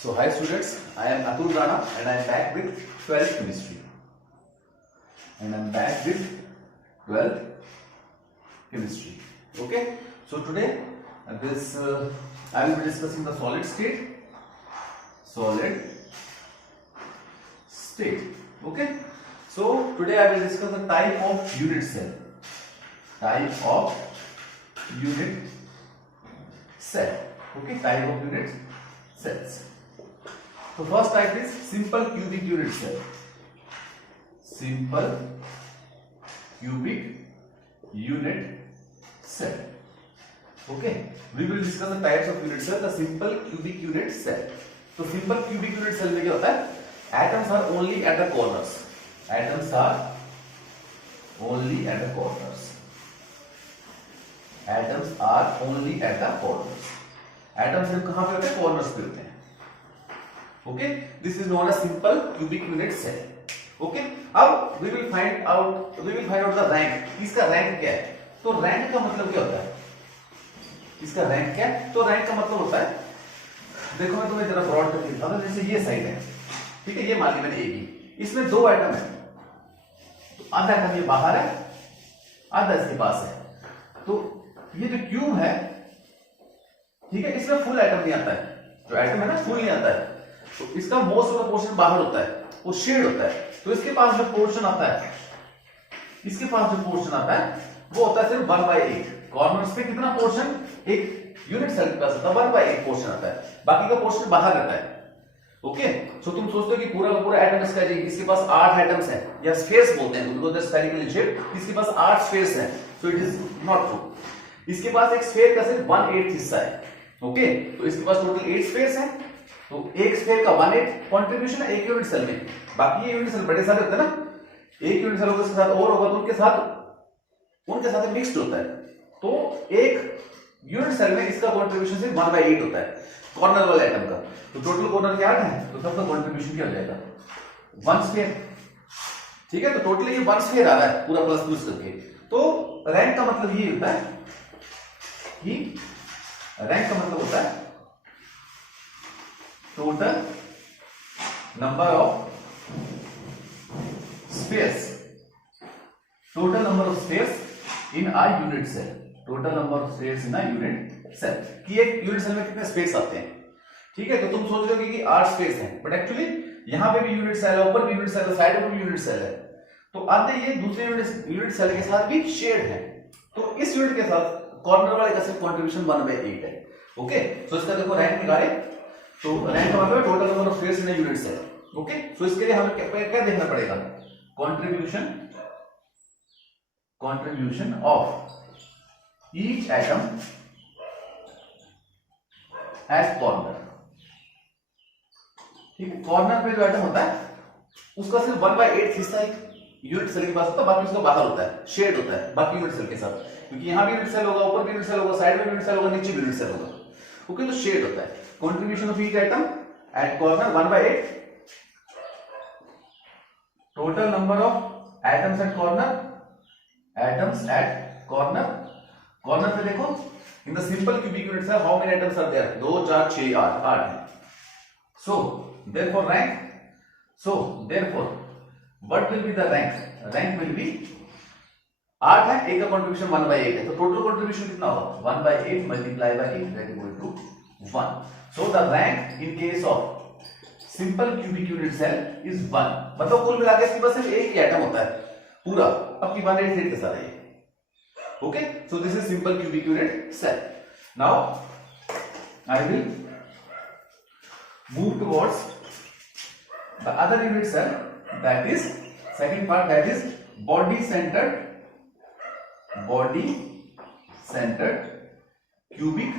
So hi students, I am Atul Rana and I am back with 12th chemistry. Okay. So today I will be discussing the solid state. Okay. So today I will discuss the type of unit cell. Okay, type of unit cells. So first type is simple cubic unit cell. Okay, we will discuss the types of unit cell. The simple cubic unit cell. So simple cubic unit cell में क्या होता है? Atoms are only at the corners. Atoms only at the corners. Atoms सिर्फ कहाँ पे होते हैं? Corners पे होते हैं. Okay, this is known as simple cubic unit cell. Okay, अब we will find out the rank. इसका rank क्या है? तो rank का मतलब क्या होता है? इसका rank क्या है? तो rank का मतलब होता है, देखो मैं तुम्हें जरा ब्रॉड करके दिखाता हूं. जैसे ये साइड है, ठीक है, ये मान ली मैंने ए बी, इसमें दो एटम है, तो आधा एटम ये बाहर है, आधा इसके पास है. तो ये जो क्यूब है, ठीक है, इसमें फुल एटम नहीं आता है, जो एटम है ना फुल नहीं आता है, तो इसका मोस्ट ऑफ द पोर्शन बाहर होता है, वो शेड होता है. तो इसके पास जो पोर्शन आता है, वो होता है सिर्फ 1/8. कॉर्नर्स पे कितना पोर्शन एक यूनिट सेल के पास होता है? 1/8 पोर्शन आता है, बाकी का पोर्शन बाहर रहता है. ओके, सो तुम सोचते हो कि पूरा का पूरा एटम इसका है, इसके पास 8 एटम्स हैं, या स्फीयर्स बोलते हैं उनको, द स्फेरिकल शेप, इसके पास 8 स्फीयर्स हैं. So it is not true. इसके पास एक स्फीयर का सिर्फ 1/8 हिस्सा है. ओके, तो इसके पास टोटल 8 स्फीयर्स हैं, तो एक स्फीयर का 1/8 कंट्रीब्यूशन है एक यूनिट सेल में. बाकी ये यूनिट सेल बड़े सारे होते हैं ना, एक यूनिट सेल होगा उसके साथ और होगा, तो उनके साथ मिक्स्ड होता है. तो एक यूनिट सेल में इसका कंट्रीब्यूशन सिर्फ 1/8 होता है कॉर्नर वाले एटम का. तो टोटल कॉर्नर क्या है, तो सबका कंट्रीब्यूशन क्या हो जाएगा? 1 स्फीयर. ठीक है, तो टोटली ये 1 स्फीयर आ रहा है पूरा प्लस प्लस करके. तो रैंक का मतलब ये होता है कि total number of spares in a unit cell. कि एक यूनिट सेल में कितने स्पेस आते हैं. ठीक है, तो तुम सोच रहे हो कि 8 स्पेस हैं, बट एक्चुअली यहां पे भी यूनिट सेल है, ऊपर भी यूनिट सेल है, साइड में भी यूनिट सेल है. तो आते ये दूसरे यूनिट सेल के साथ भी शेड है. तो इस यूनिट के साथ कॉर्नर वाले का सिर्फ कंट्रीब्यूशन 1/8 है. ओके, सो इसका देखो रैंक निकाले, तो रैंक का मतलब total number of space in a unit cell. Okay, so इसके लिए हमें क्या देखना पड़ेगा? Contribution of each atom at corner. ठीक है, कॉर्नर पे जो एटम होता है उसका सिर्फ 1/8 हिस्सा एक यूनिट सेल के पास होता है, बाकी उसका बाहर होता है, शेड होता है बाकी यूनिट सेल के साथ. क्योंकि यहां भी यूनिट सेल होगा, ऊपर भी यूनिट सेल होगा, साइड में यूनिट सेल होगा, नीचे भी यूनिट सेल होगा. ओके, तो शेड होता है. Contribution of each atom at corner 1/8. Total number of atoms at corner. Corner पे देखो, in the simple cubic unit cell how many atoms are there? 2 4 6 8 है. So therefore what will be the rank will be 8 है, एक का contribution 1/8 है, तो total contribution कितना होगा? 1/8 multiply by 8 that equal to 1. So the rank in case of simple cubic unit cell is 1. मतलब कुल मिलाकर इसके पास सिर्फ एक ही एटम होता है पूरा, आपकी 1/8 के साथ है. Okay, so this is simple cubic unit cell. Now I will move towards the other unit cell, that is second part, that is body centered cubic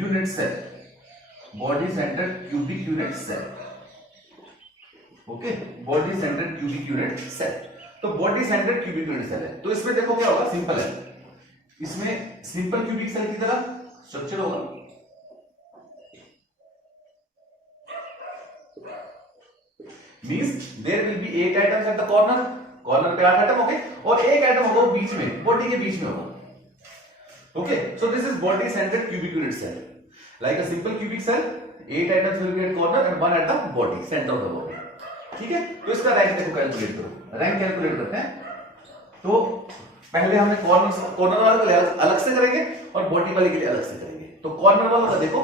unit cell. Okay, body centered cubic unit cell. तो body centred cubic unit cell है. तो इसमें देखो क्या होगा, simple है. इसमें simple cubic cell की तरह स्ट्रक्चर होगा. Means there will be 8 atoms at the corner पे 8 एटम हो गए, और एक एटम होगा बीच में, बॉडी के बीच में होगा. Okay, so this is body centred cubic unit cell. Like a simple cubic cell, 8 atoms will be at corner and 1 at the body, centre of the body. ठीक है, तो इसका रैंक देखो कैलकुलेट करो, रैंक कैलकुलेट करते हैं। तो पहले हमने कॉर्नर वाले के लिए अलग से करेंगे और बॉडी वाले के लिए अलग से करेंगे। तो कॉर्नर वाला का देखो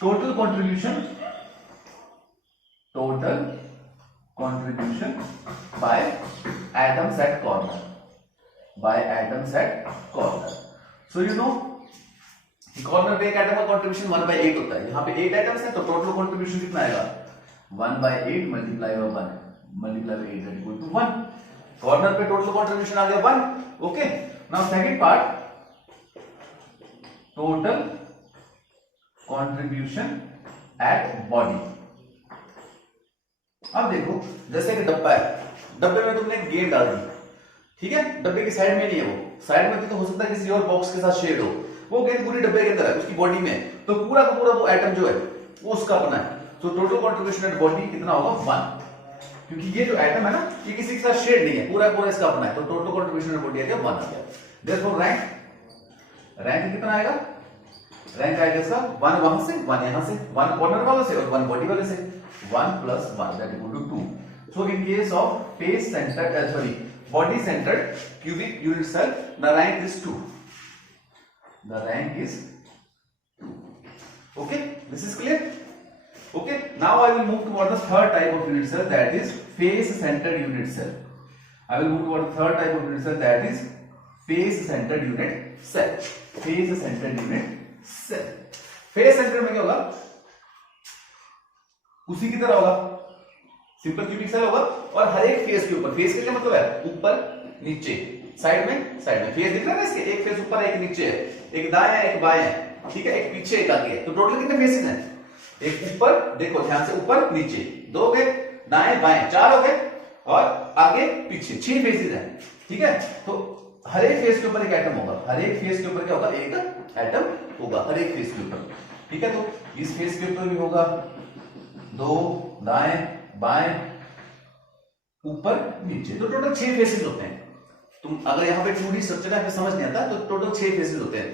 total contribution by atoms at corner, so you know corner पे एक एटम का कंट्रीब्यूशन 1/8 होता है। यहाँ पे 8 एटम्स है तो टोटल कंट्रीब्यूशन कितना आएगा 1/8 multiply by 8 that equal to 1। Corner पे टोटल कंट्रीब्यूशन आ गया 1। Okay, now second part total contribution at body. अब देखो जैसे कि डब्बा है, डब्बे में तुमने एक गेंद डाल दी, ठीक है, डब्बे की साइड में नहीं है, वो साइड में थी तो हो सकता है किसी और बॉक्स के साथ शेड हो, वो गेंद पूरी डब्बे के अंदर है, उसकी बॉडी में, तो पूरा का पूरा वो एटम जो है वो उसका अपना है। तो टोटल कंट्रीब्यूशन एट बॉडी कितना होगा 1, क्योंकि ये जो एटम है ना ये किसी के साथ शेड नहीं है, पूरा पूरा इसका अपना है, तो टोटल कंट्रीब्यूशन एट बॉडी आ गया 1 आ गया। देयरफॉर रैंक कितना आएगा, रैंक आएगा इसका 1 वहां से 1 यहां से, 1 कॉर्नर वाले से और 1 बॉडी वाले से, 1 + 1 that equal to 2। So in case of face centred body centered cubic unit cell, the rank is 2. The rank is 2. Okay, this is clear. Okay, now I will move toward the third type of unit cell, that is face centered unit cell. I will move toward the third type of unit cell, that is face centered unit cell. Face centered unit cell. Face centered में क्या होगा, उसी की तरह होगा, simple cubic cell होगा और हर एक फेस के ऊपर, फेस के लिए मतलब है ऊपर नीचे साइड में फेस दिख रहा है ना इसके, एक फेस ऊपर है एक नीचे है, एक दाएं है एक बाएं है, ठीक है, एक पीछे एक आगे है, तो टोटल कितने फेसेस हैं, एक ऊपर, देखो ध्यान से ऊपर नीचे 2 हो गए, दाएं बाएं 4 हो गए और आगे पीछे 6 फेसेस हैं। ठीक है, तो हर एक फेस के ऊपर एक एटम होगा, हर एक फेस के ऊपर क्या होगा, एक एटम होगा हर एक फेस के ऊपर। ठीक है, तो इस फेस के ऊपर भी होगा 2 दाएं बाएं ऊपर नीचे, तो टोटल 6 फेसेस होते हैं। तुम अगर यहाँ पे 2D स्ट्रक्चर है समझ नहीं आता तो टोटल 6 फेसेस होते हैं।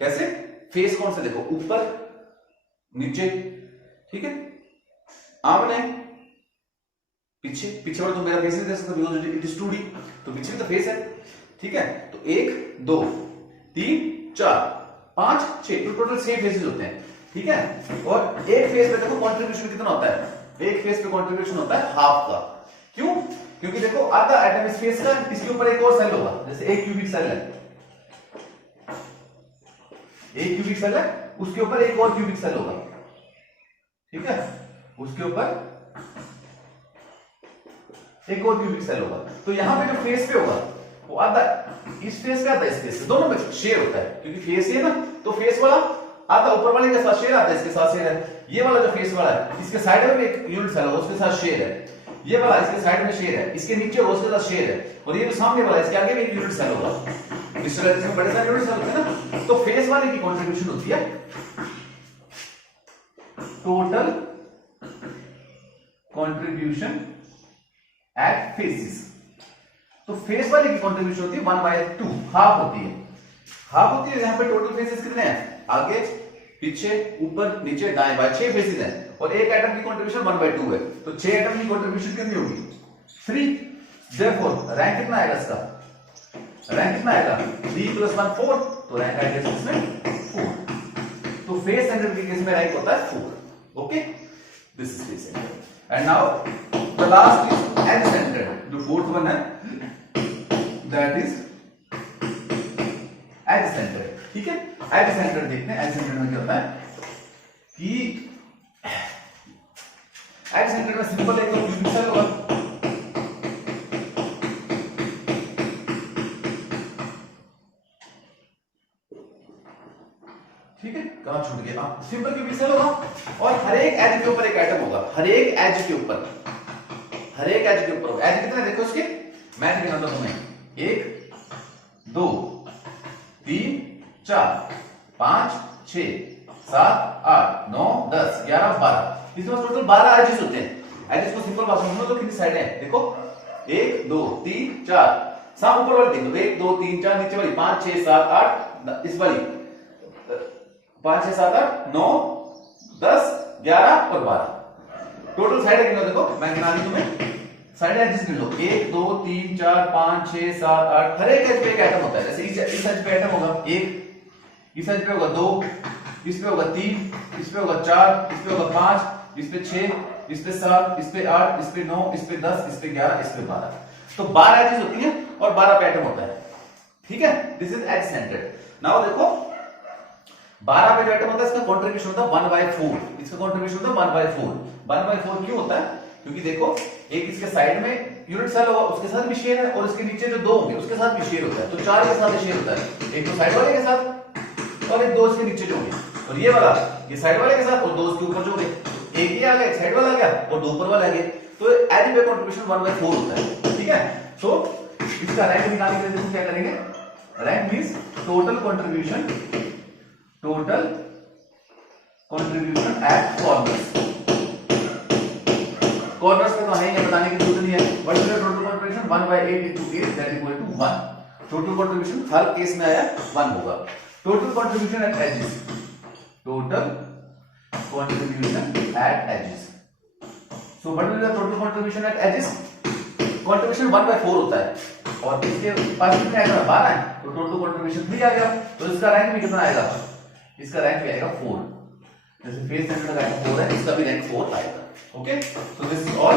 कैसे, फेस कौन से देखो, ऊपर नीचे, ठीक है, आमने पीछे, पीछे वाला तो मेरा फेस नहीं देख सकता बिकॉज़ इट इज 2D, तो पीछे तो फेस है। ठीक है, तो 1 2 3 4 5 6, तो टोटल 6 फेसेस होते हैं। ठीक है, और एक फेस पे देखो कंट्रीब्यूशन कितना होता है, एक फेस पे कंट्रीब्यूशन होता है हाफ का। क्यों, क्योंकि देखो आधा एटम इस फेस का, इसके ऊपर एक और सेल होगा, जैसे एक क्यूबिक सेल है, एक क्यूबिक सेल है, उसके ऊपर एक और क्यूबिक सेल होगा। ठीक है, उसके ऊपर एक और क्यूबिक सेल होगा, तो यहां पे जो फेस पे होगा वो आधा इस फेस का, आधा इस फेस से, दोनों में शेयर होता है, क्योंकि फेस है ना, तो फेस वाला आधा ऊपर वाले के साथ शेयर आता है, इसके साथ शेयर है, ये वाला जो फेस वाला है इसके साइड में भी एक यूनिट सेल होगा उसके साथ शेयर है, ये वाला इसके साइड में शेयर है, इसके नीचे और उसके साथ शेयर है, और ये जो सामने वाला है इसके आगे भी एक यूनिट सेल होगा। इस तरह से बड़े सारे यूनिट सेल होते हैं ना, तो फेस वाले की कंट्रीब्यूशन होती है टोटल कंट्रीब्यूशन एट फेसेस। तो फेस वाले की कंट्रीब्यूशन होती है 1/2, हाफ होती है, हाफ होती है। यहां पे टोटल फेसेस कितने हैं, आगे पीछे ऊपर नीचे दाएं बाएं 6 फेसेस हैं, और एक एटम की कंट्रीब्यूशन 1/2 है, तो 6 एटम की कंट्रीब्यूशन कितनी होगी 3। देयरफॉर रैंक कितना आएगा इसका, रैंक कितना आएगा 3 + 1 4, तो रैंक आएगा इसमें 4। तो फेस सेंटर के केस में रैंक होता है 4। Okay, this is face centre. And now the last is edge centre, जो फोर्थ वन है दैट इज एज सेंटर। ठीक है, एज सेंटर देखते हैं, एज सेंटर में क्या होता है कि एज सेंटर में सिंपल एक क्यूबिक सेल होगा, ठीक है, कहां छूट गया, सिंपल क्यूबिक सेल होगा, और हर एक एज के ऊपर एक एटम होगा, हर एक एज के ऊपर, हर एक एज के ऊपर। एज कितने देखो उसके, मैं गिनाता हूं तुम्हें, 1 2 3 4 5 6 7 8 9 10 11 12, इसमें टोटल 12 एजेस होते हैं। एजेस को सिंपल भाषा में तो कितनी साइड है देखो, 1 2 3 4, सब ऊपर वाली देखो 1 2 3 4, नीचे वाली 5 6 7 8, इस वाली 5 6 7 8 9 10 11 और 12। टोटल साइड गिनो, देखो मैं गिना दी तुम्हें, साइड एजेस गिन लो, 1 2 3 4 5 6 7 8, हर एक एज पे एक एटम होता है। जैसे इस एज पे एटम होगा 1, इस एज पे होगा 2, इस पे होगा 3, इस पे होगा 4, इस पे होगा 5, इस पे 6, इस पे 7, इस पे 8, इस पे 9, इस पे 10, इस पे 11, इस पे 12। तो 12 एजेस होती हैं और 12 पे एटम होता है, ठीक है। This is edge centred. Now देखो 12 पे जो एटम होता है इसका कंट्रीब्यूशन होता है 1/4, इसका कंट्रीब्यूशन होता है 1/4। 1/4 क्यों होता है? क्योंकि देखो एक इसके साइड में यूनिट सेल होगा, उसके साथ भी शेयर है, और इसके नीचे जो दो होंगे उसके साथ भी शेयर होता है, तो 4 के साथ शेयर होता है, एक तो साइड वाले के साथ और एक दो इसके नीचे जो होंगे, और ये वाला ये साइड वाले के साथ और दो इसके ऊपर जो होंगे, एक ये आ गया, एक साइड वाला आ गया और दो ऊपर वाला आ गया, तो एज पे कंट्रीब्यूशन 1/4 होता है, ठीक है। सो इसका रैंक निकालने के लिए क्या करेंगे? Rank means total contribution at corners. Corners पे तो है ये बताने की जरूरत नहीं है। What is the total contribution? 1/8 into 8 that is equal to 1। Total contribution हर केस में आया 1 होगा। Total contribution at edges, total contribution at edges. So what is the total contribution at edges? Contribution 1/4 होता है और इसके पास कितने आएगा? 12 है, तो टोटल कंट्रीब्यूशन 3 आ गया, तो इसका रैंक भी कितना आएगा? इसका रैंक भी आएगा 4। जैसे फेस सेंटर का रैंक 4 है, इसका भी रैंक 4 आएगा। Okay, so this is all.